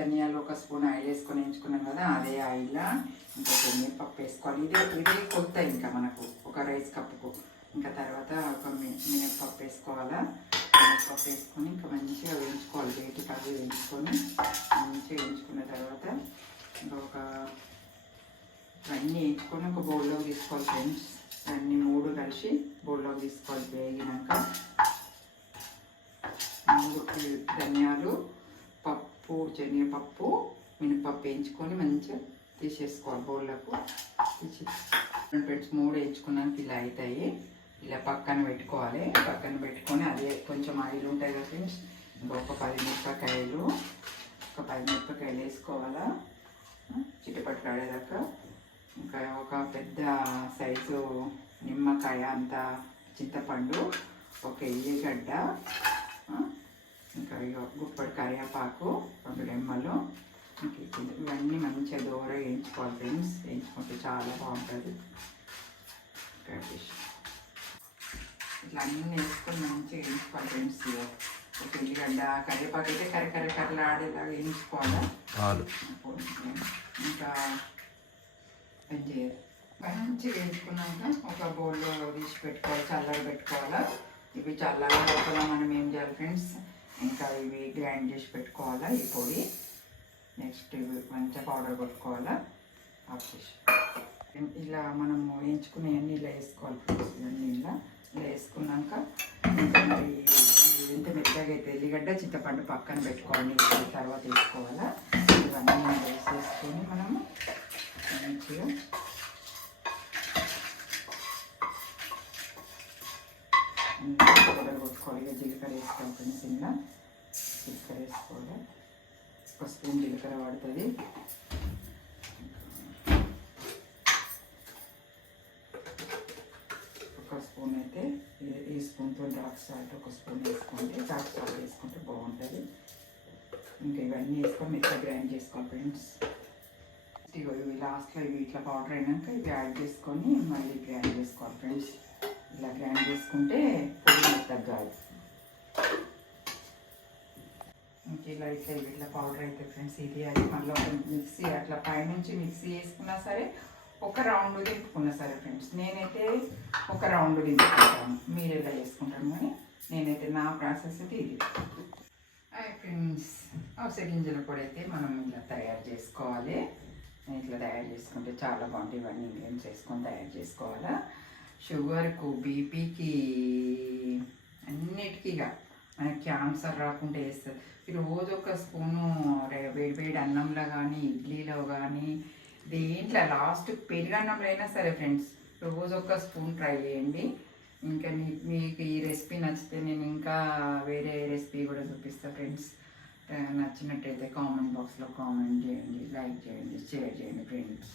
ధనియాలు ఒక spoon oil వేసుకొని వేయించుకున్నాం కదా అదే ఆయిల్ ఇంకా శనగపప్పు వేసుకోవాలి. ఇదే ఇదే కొత్త ఇంకా మనకు ఒక రైస్ కప్పుకు. ఇంకా తర్వాత ఒక మి- మినప్పప్పు వేసుకోవాలా? మినప్పప్పు వేసుకొని ఇంకా మంచిగా వేయించుకోవాలి. వేటి కర్రీ వేయించుకొని మంచిగా వేయించుకున్న తర్వాత ఇంకా ఒక అన్నీ వేయించుకొని ఒక బౌల్లో తీసుకోవాలి ఫ్రెండ్స్. అన్నీ మూడు కలిసి బౌల్లో తీసుకోవాలి వేగినాక. మూడు ధనియాలు పప్పు శనగపప్పు మినపప్పు వేయించుకొని మంచిగా తీసేసుకోవాలి బౌల్లకు. తీసి ఫ్రెండ్స్ మూడు వేయించుకున్నాక ఇలా అవుతాయి. ఇలా పక్కన పెట్టుకోవాలి. పక్కన పెట్టుకొని అదే కొంచెం ఆయిల్ ఉంటాయి కదా ఫ్రెండ్స్. ఇంకొక పది మిరపకాయలు ఒక పది మిరపకాయలు వేసుకోవాలా? చిట్టుపట్టు ఆడేదాకా. ఇంకా ఒక పెద్ద సైజు నిమ్మకాయ అంత చింతపండు ఒక ఎల్లిగడ్డ ఇగో గుప్పడి కరివేపాకు రెండు రెమ్మలు. ఇవన్నీ మంచిగా దూర వేయించుకోవాలి ఫ్రెండ్స్. వేయించుకుంటే చాలా బాగుంటుంది. ఇట్లా అన్నీ వేసుకొని మంచిగా వేయించుకోవాలి ఫ్రెండ్స్ ఒక ఎల్లిగడ్డ కరివేపాకు అయితే కర్రీ కర్రీ కర్రీలు ఆడేలాగా వేయించుకోవాలా? ఇంకా మంచిగా వేయించుకున్నాక ఒక బౌల్లో తీసి పెట్టుకోవాలి చల్లగా పెట్టుకోవాలా? ఇవి చల్లగా లోపల మనం ఏం చేయాలి ఫ్రెండ్స్? ఇంకా ఇవి గ్రైండ్ చేసి పెట్టుకోవాలా? ఈ పొడి. నెక్స్ట్ ఇవి మంచిగా పౌడర్ కొట్టుకోవాలా? ఆఫ్ చేసి. ఇలా మనం వేయించుకునేవన్నీ ఇలా వేసుకోవాలి ఫ్రూట్స్ ఇవన్నీ ఇలా. ఇలా వేసుకున్నాక ఇంకా మరి ఇవి ఎంత మెత్తగా అయితే ఎల్లిగడ్డ చింతపండు పక్కన పెట్టుకోవాలి. తర్వాత వేసుకోవాలా? ఇవన్నీ వేసేసుకొని మనము మంచిగా పౌడర్ కొట్టుకోవాలి. ఇక జీలకర్ర వేసుకోవాలి ఫ్రెండ్స్ వేసుకోవాలి ఒక స్పూన్ జీలకర్ర పడుతుంది ఒక స్పూన్ అయితే ఈ- స్పూన్తో డార్క్ సాల్ట్ ఒక స్పూన్ వేసుకోండి. డార్క్ సాల్ట్ వేసుకుంటే బాగుంటుంది. ఇంకా ఇవన్నీ వేసుకొని మిక్సర్ గ్రైండ్ చేసుకోవాలి ఫ్రెండ్స్. ఇగో ఇవి లాస్ట్లో ఇవి ఇట్లా పౌడర్ అయినాక ఇవి యాడ్ చేసుకొని మళ్ళీ గ్రైండ్ చేసుకోవాలి ఫ్రెండ్స్. ఇలా గ్రైండ్ చేసుకుంటే పొడి మెత్తగా కాదు ఇంక ఇలా ఇట్లా ఇట్లా పౌడర్ అయితే ఫ్రెండ్స్ ఇది అది మళ్ళీ ఒక మిక్సీ అట్లా పైనుంచి మిక్సీ వేసుకున్నా సరే ఒక రౌండ్ దింపుకున్నా సరే ఫ్రెండ్స్ నేనైతే ఒక రౌండ్ దింపుకుంటాను మీరు ఎలా చేసుకుంటాను కానీ నేనైతే నా ప్రాసెస్ అయితే ఇది. ఫ్రెండ్స్ అవసర గింజల పొడి అయితే మనం ఇలా తయారు చేసుకోవాలి. ఇట్లా తయారు చేసుకుంటే చాలా బాగుంటాయి ఇవన్నీ ఇంగ్రీడియంట్స్ వేసుకొని తయారు చేసుకోవాలా? షుగర్కు బీపీకి అన్నిటికీగా ఇక. క్యాన్సర్ రాకుండా వేస్తుంది ఈ రోజు ఒక స్పూను వేడి వేడి అన్నంలో కానీ ఇడ్లీలో కానీ దేంట్లో లాస్ట్ పెరుగన్నంలో అయినా సరే ఫ్రెండ్స్ రోజు ఒక స్పూన్ ట్రై చేయండి. ఇంకా మీకు ఈ రెసిపీ నచ్చితే నేను ఇంకా వేరే రెసిపీ కూడా చూపిస్తాను ఫ్రెండ్స్. నచ్చినట్టయితే కామెంట్ బాక్స్లో కామెంట్ చేయండి లైక్ చేయండి షేర్ చేయండి ఫ్రెండ్స్.